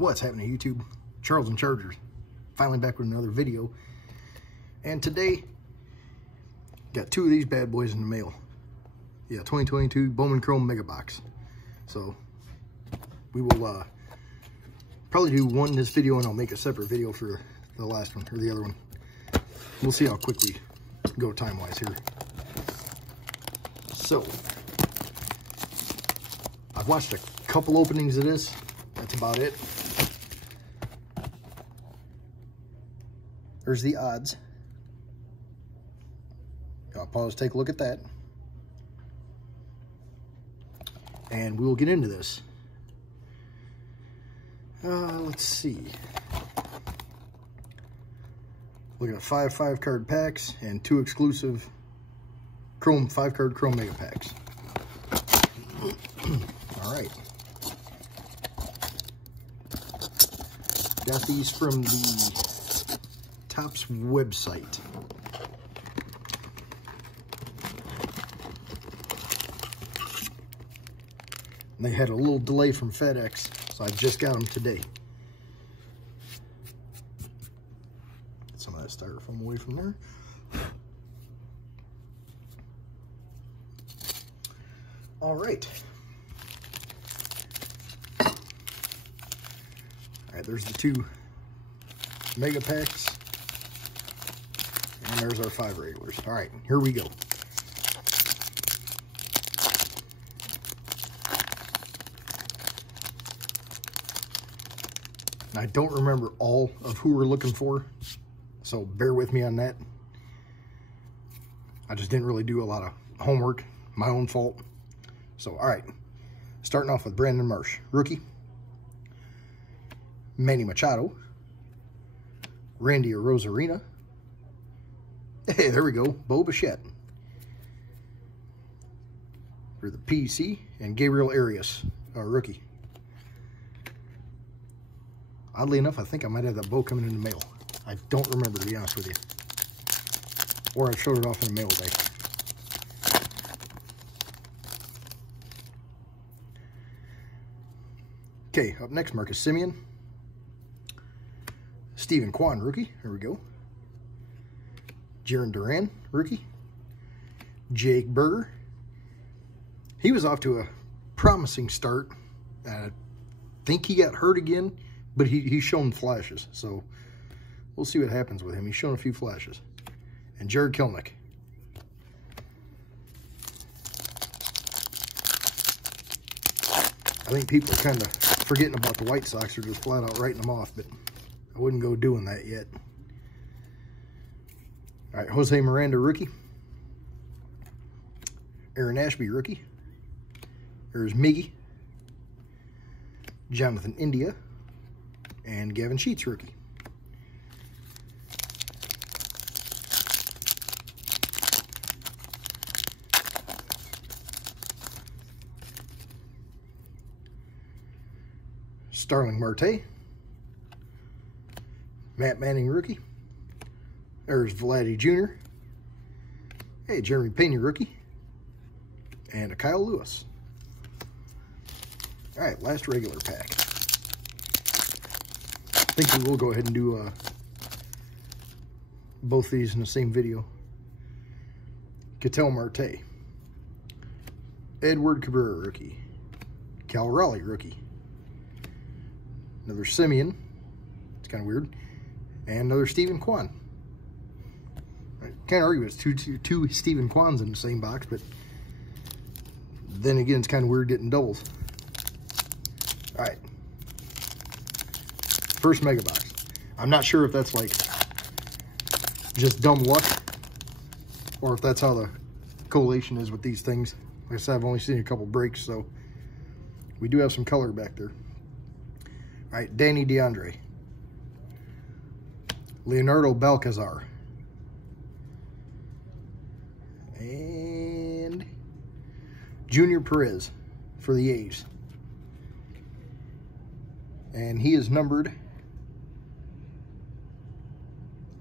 What's happening, YouTube? Charles and Chargers, finally back with another video. And today, got two of these bad boys in the mail. Yeah, 2022 Bowman Chrome Mega Box. So, we will probably do one in this video, and I'll make a separate video for the last one, or the other one. We'll see how quick we go time-wise here. So, I've watched a couple openings of this. That's about it. There's the odds. I'll pause, take a look at that. And we'll get into this. Let's see. Looking at 5 5-card packs and 2 exclusive Chrome 5-card Chrome Mega Packs. All right. Got these from the Topps website. They had a little delay from FedEx, so I just got them today. Get some of that styrofoam away from there. All right. All right, there's the 2 mega packs. And there's our 5 regulars. All right, here we go. I don't remember all of who we're looking for, so bear with me on that. I just didn't really do a lot of homework, my own fault. So, all right, starting off with Brandon Marsh, rookie. Manny Machado. Randy Arozarena. Hey, there we go, Bo Bichette. For the PC, and Gabriel Arias, our rookie. Oddly enough, I think I might have that bow coming in the mail. I don't remember, to be honest with you. Or I showed it off in the mail day. Okay, up next, Marcus Semien. Steven Kwan, rookie. Here we go. Jarren Duran, rookie. Jake Berger. He was off to a promising start. I think he got hurt again, but he's shown flashes. So we'll see what happens with him. He's shown a few flashes. And Jared Kelenic. I think people are kind of forgetting about the White Sox, or just flat out writing them off, but I wouldn't go doing that yet. All right, Jose Miranda, rookie. Aaron Ashby, rookie. There's Miggy. Jonathan India. And Gavin Sheets, rookie. Starling Marte. Matt Manning, rookie. There's Vladdy Jr. Hey, Jeremy Pena, rookie. And a Kyle Lewis. All right, last regular pack. I think we will go ahead and do both these in the same video. Ketel Marte. Edward Cabrera, rookie. Cal Raleigh, rookie. Another Semien. It's kind of weird. And another Steven Kwan. I can't argue it's two Steven Kwans in the same box, but then again, it's kind of weird getting doubles. All right. First mega box. I'm not sure if that's like just dumb luck, or if that's how the collation is with these things. Like I said, I've only seen a couple breaks, so we do have some color back there. All right, Danny DeAndre. Leonardo Balcazar. And Junior Perez for the A's. And he is numbered,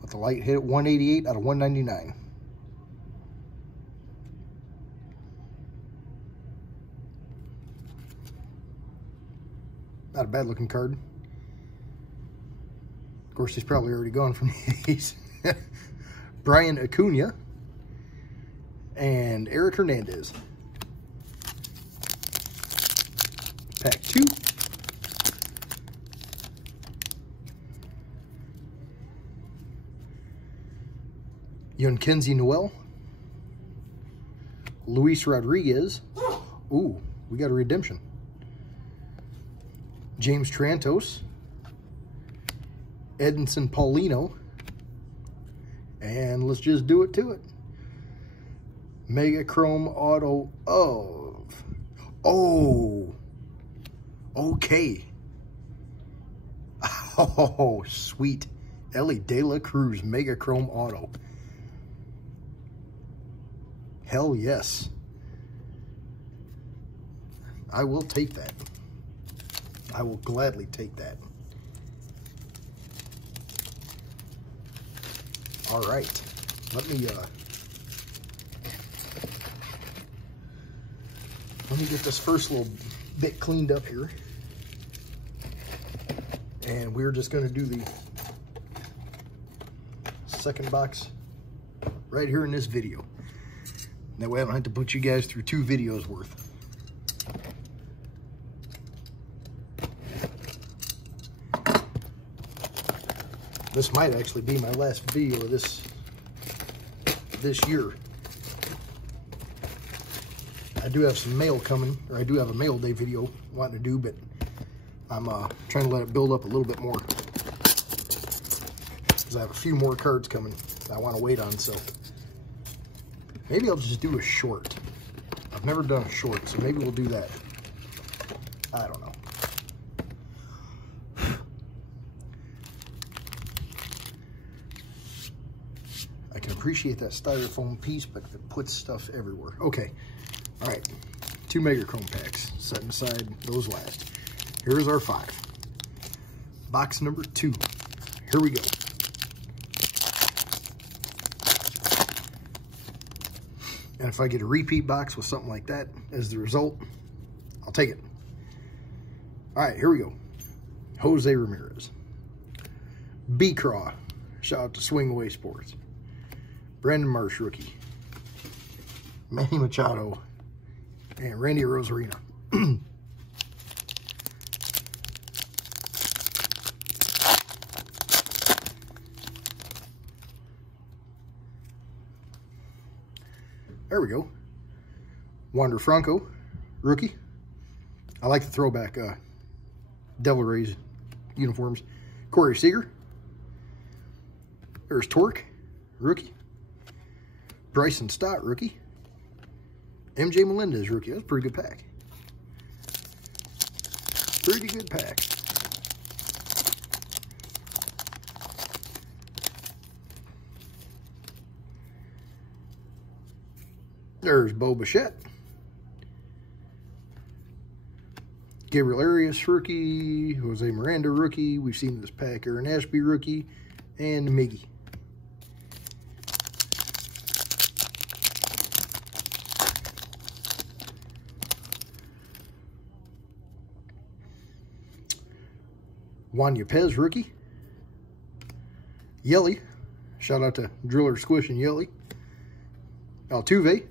with the light hit, 188 out of 199. Not a bad looking card. course, he's probably already gone from these. Brian Acuna and Eric Hernandez. Pack 2. Yunkenzie Noel. Luis Rodriguez. Ooh, we got a redemption. James Trantos. Edinson Paulino. And let's just do it to it. Mega Chrome Auto of... Oh! Okay. Oh, sweet. Ellie De La Cruz Mega Chrome Auto. Hell yes. I will take that. I will gladly take that. All right. Let me get this first little bit cleaned up here. And we're just going to do the second box right here in this video. That way I don't have to put you guys through 2 videos worth. This might actually be my last video of this year. I do have some mail coming, or I do have a mail day video wanting to do, but I'm trying to let it build up a little bit more because I have a few more cards coming that I want to wait on. So maybe I'll just do a short. I've never done a short, so maybe we'll do that. I don't know. I can appreciate that styrofoam piece, but it puts stuff everywhere. Okay. All right. 2 Mega Chrome packs. Setting aside those last. Here's our 5. Box number 2. Here we go. And if I get a repeat box with something like that as the result, I'll take it. All right, here we go. Jose Ramirez. B-Craw. Shout out to Swing Away Sports. Brandon Marsh, rookie. Manny Machado. And Randy Rosarina. There we go. Wander Franco, rookie. I like the throwback Devil Rays uniforms. Corey Seager. There's Torque, rookie. Bryson Stott, rookie. MJ Melendez, rookie. That's a pretty good pack. Pretty good pack. There's Bo Bichette. Gabriel Arias, rookie. Jose Miranda, rookie. We've seen this pack. Aaron Ashby, rookie. And Miggy. Juan Yepez, rookie. Yelly. Shout out to Driller, Squish, and Yelly. Altuve.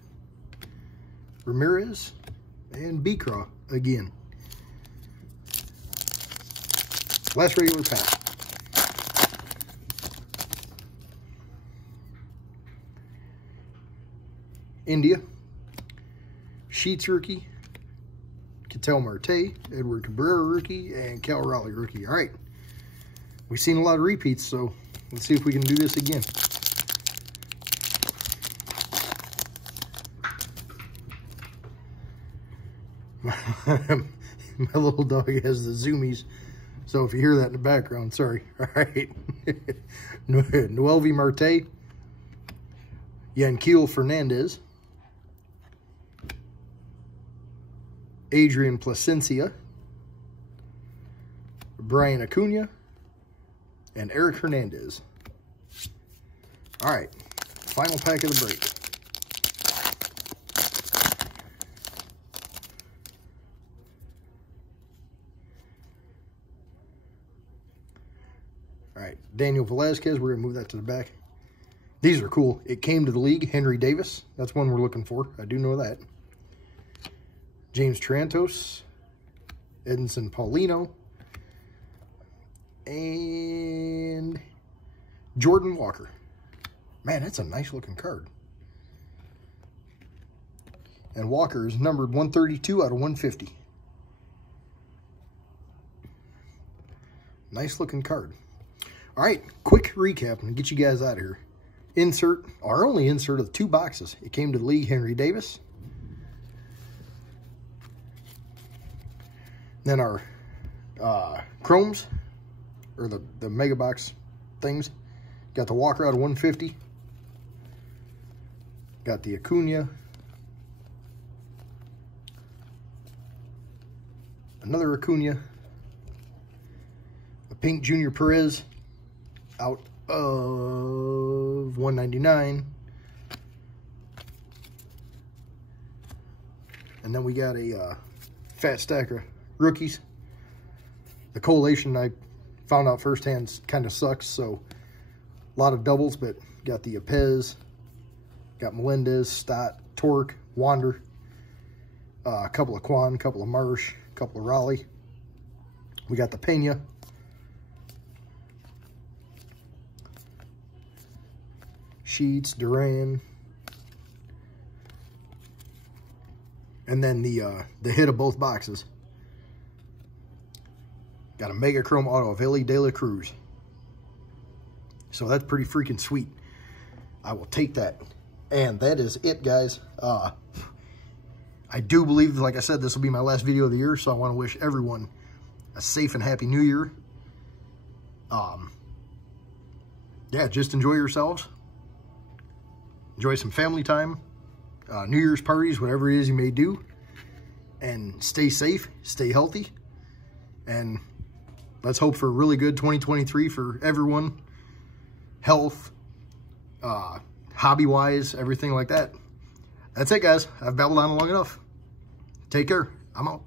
Ramirez. And B-Craw again. Last regular pack. India. Sheets, rookie. Ketel Marte, Edward Cabrera, rookie, and Cal Raleigh, rookie. All right. We've seen a lot of repeats, so let's see if we can do this again. My little dog has the zoomies, so if you hear that in the background, sorry. All right. Noelvi Marte, Yanquiel Fernandez, Adrian Placencia, Brian Acuna, and Eric Hernandez. All right, final pack of the break. All right, Daniel Velasquez, we're gonna move that to the back. These are cool. It came to the league, Henry Davis. That's one we're looking for. I do know that. James Tarantos, Edinson Paulino, and Jordan Walker. Man, that's a nice looking card. And Walker is numbered 132 out of 150. Nice looking card. All right, quick recap and get you guys out of here. Insert, our only insert of the 2 boxes. It came to the league, Henry Davis. Then our chromes, or the mega box things. Got the Walker out of 150. Got the Acuna. Another Acuna. A pink Junior Perez out of 199. And then we got a fat stack of rookies. The collation I found out firsthand kind of sucks, so a lot of doubles, but got the Apez, got Melendez, Stott, Torque, Wander, a couple of Quan, a couple of Marsh, a couple of Raleigh. We got the Pena. Sheets, Duran. And then the hit of both boxes. Got a Mega Chrome auto of Ellie De La Cruz. So that's pretty freaking sweet. I will take that. And that is it, guys. I do believe, like I said, this will be my last video of the year, so I want to wish everyone a safe and happy new year. Yeah, just enjoy yourselves. Enjoy some family time, New Year's parties, whatever it is you may do. And stay safe, stay healthy. And let's hope for a really good 2023 for everyone. Health, hobby-wise, everything like that. That's it, guys. I've babbled on long enough. Take care. I'm out.